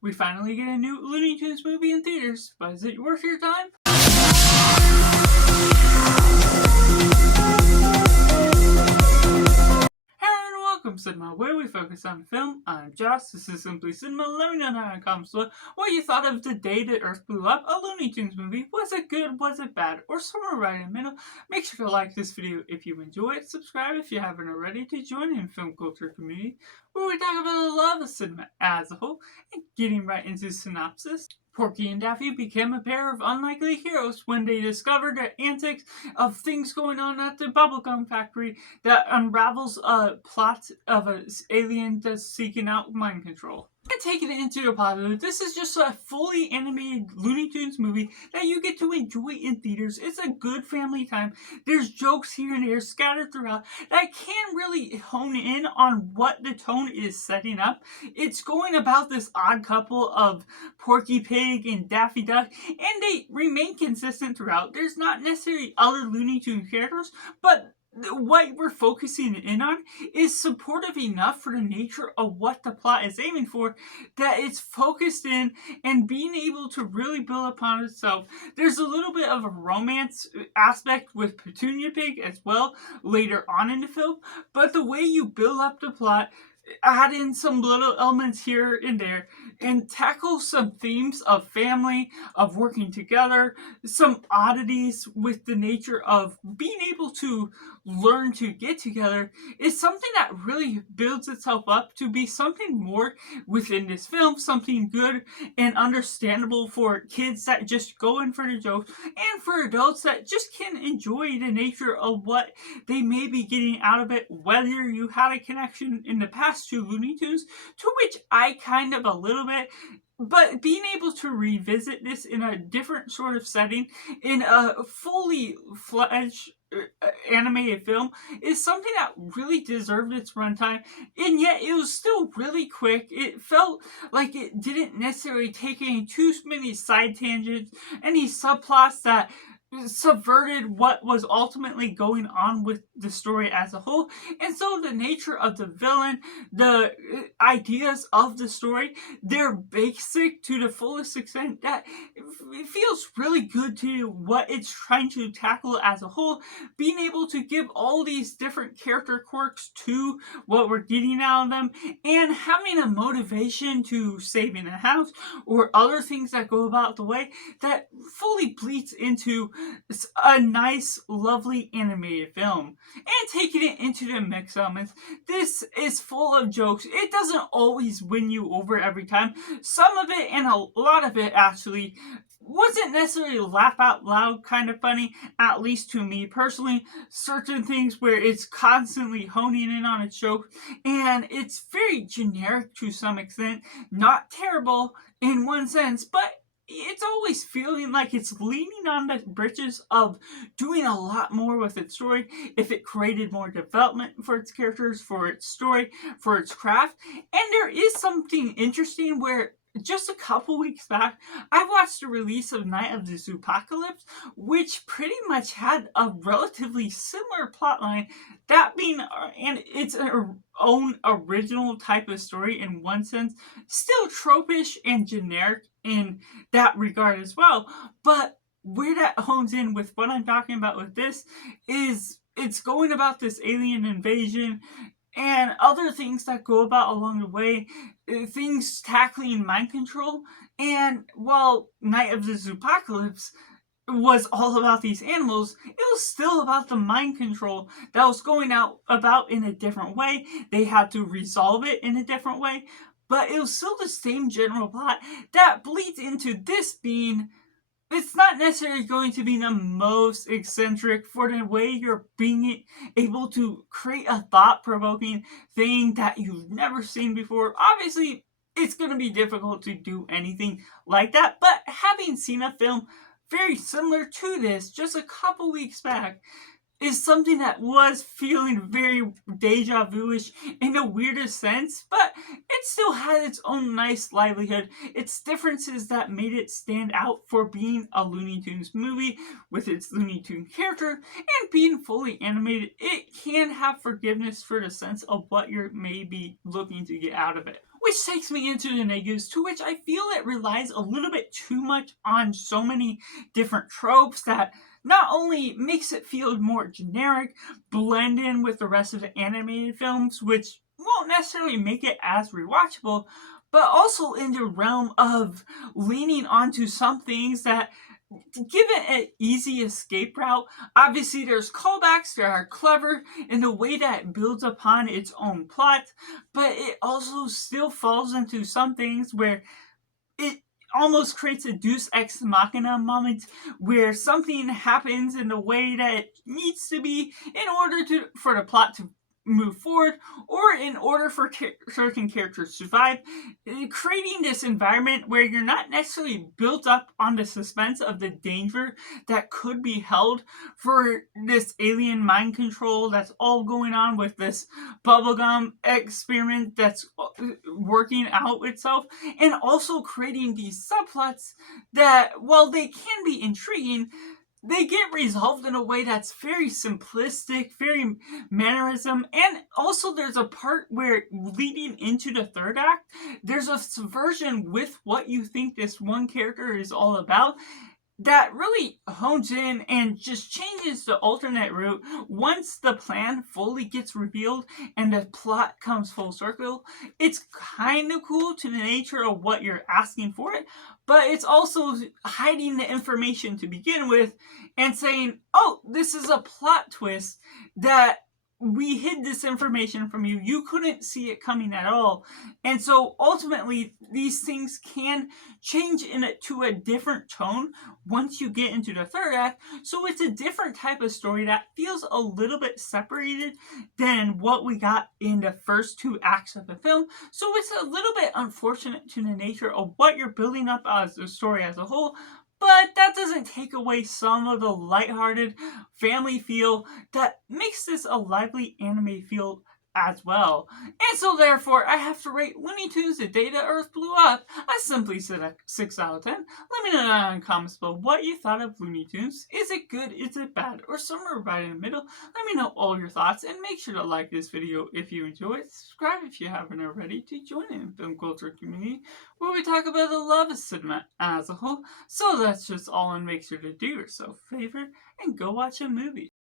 We finally get a new Looney Tunes movie in theaters, but is it worth your time? Hello and welcome to Cinema, where we focus on film. I'm Josh, this is Simply Cinema. Let me know down in the comments below what you thought of The Day the Earth Blew Up, a Looney Tunes movie. Was it good, was it bad, or somewhere right in the middle? Make sure to like this video if you enjoy it, subscribe if you haven't already to join in film culture community, where we talk about the love of cinema as a whole. And getting right into the synopsis. Porky and Daffy became a pair of unlikely heroes when they discovered the antics of things going on at the bubblegum factory that unravels a plot of an alien that's seeking out mind control. And taking it into the positive, this is just a fully animated Looney Tunes movie that you get to enjoy in theaters. It's a good family time. There's jokes here and there scattered throughout that can really hone in on what the tone is setting up. It's going about this odd couple of Porky Pig and Daffy Duck, and they remain consistent throughout. There's not necessarily other Looney Tunes characters, but what we're focusing in on is supportive enough for the nature of what the plot is aiming for that it's focused in and being able to really build upon itself. There's a little bit of a romance aspect with Petunia Pig as well later on in the film, but the way you build up the plot, add in some little elements here and there, and tackle some themes of family, of working together, some oddities with the nature of being able to learn to get together, is something that really builds itself up to be something more within this film, something good and understandable for kids that just go in for the jokes, and for adults that just can enjoy the nature of what they may be getting out of it, whether you had a connection in the past to Looney Tunes, to which I kind of a little bit, but being able to revisit this in a different sort of setting, in a fully fledged animated film, is something that really deserved its runtime, and yet it was still really quick. It felt like it didn't necessarily take any too many side tangents, any subplots that subverted what was ultimately going on with the story as a whole. And so the nature of the villain, the ideas of the story, they're basic to the fullest extent that it feels really good to what it's trying to tackle as a whole, being able to give all these different character quirks to what we're getting out of them, and having a motivation to saving the house or other things that go about the way that fully bleeds into a nice, lovely animated film. And taking it into the mix elements, this is full of jokes. It doesn't always win you over every time. Some of it, and a lot of it actually, wasn't necessarily laugh out loud kind of funny, at least to me personally. Certain things where it's constantly honing in on its jokes, and it's very generic to some extent. Not terrible in one sense, but it's always feeling like it's leaning on the bridges of doing a lot more with its story if it created more development for its characters, for its story, for its craft. And there is something interesting where just a couple weeks back, I watched the release of Night of the Zoopocalypse, which pretty much had a relatively similar plotline, that being, and it's an own original type of story in one sense, still tropish and generic in that regard as well. But where that hones in with what I'm talking about with this is it's going about this alien invasion and other things that go about along the way, things tackling mind control. And while Night of the Zoopocalypse was all about these animals, it was still about the mind control that was going out about in a different way. They had to resolve it in a different way, but it was still the same general plot that bleeds into this being, it's not necessarily going to be the most eccentric for the way you're being able to create a thought-provoking thing that you've never seen before. Obviously, it's going to be difficult to do anything like that, but having seen a film very similar to this just a couple weeks back is something that was feeling very deja vu-ish in the weirdest sense, but it still had its own nice livelihood. Its differences that made it stand out for being a Looney Tunes movie with its Looney Tunes character and being fully animated. It can have forgiveness for the sense of what you're maybe looking to get out of it, which takes me into the negatives, to which I feel it relies a little bit too much on so many different tropes that not only makes it feel more generic, blend in with the rest of the animated films, which won't necessarily make it as rewatchable, but also in the realm of leaning onto some things that give it an easy escape route. Obviously, there's callbacks that are clever in the way that it builds upon its own plot, but it also still falls into some things where it almost creates a deus ex machina moment where something happens in the way that it needs to be in order for the plot to move forward, or in order for certain characters to survive, creating this environment where you're not necessarily built up on the suspense of the danger that could be held for this alien mind control that's all going on with this bubblegum experiment that's working out itself, and also creating these subplots that, while they can be intriguing, they get resolved in a way that's very simplistic, very mannerism, and also there's a part where leading into the third act, there's a subversion with what you think this one character is all about that really hones in and just changes the alternate route once the plan fully gets revealed and the plot comes full circle. It's kind of cool to the nature of what you're asking for it, but it's also hiding the information to begin with and saying, oh, this is a plot twist that we hid this information from you. You couldn't see it coming at all. And so ultimately, these things can change to a different tone once you get into the third act. So it's a different type of story that feels a little bit separated than what we got in the first two acts of the film. So it's a little bit unfortunate to the nature of what you're building up as the story as a whole. But that doesn't take away some of the lighthearted family feel that makes this a lively anime feel as well. And so therefore, I have to rate Looney Tunes: The Day the Earth Blew Up. I simply said a 6 out of 10. Let me know down in the comments below what you thought of Looney Tunes. Is it good? Is it bad? Or somewhere right in the middle? Let me know all your thoughts, and make sure to like this video if you enjoy it. Subscribe if you haven't already to join in the film culture community where we talk about the love of cinema as a whole. So that's just all, and make sure to do yourself a favor and go watch a movie.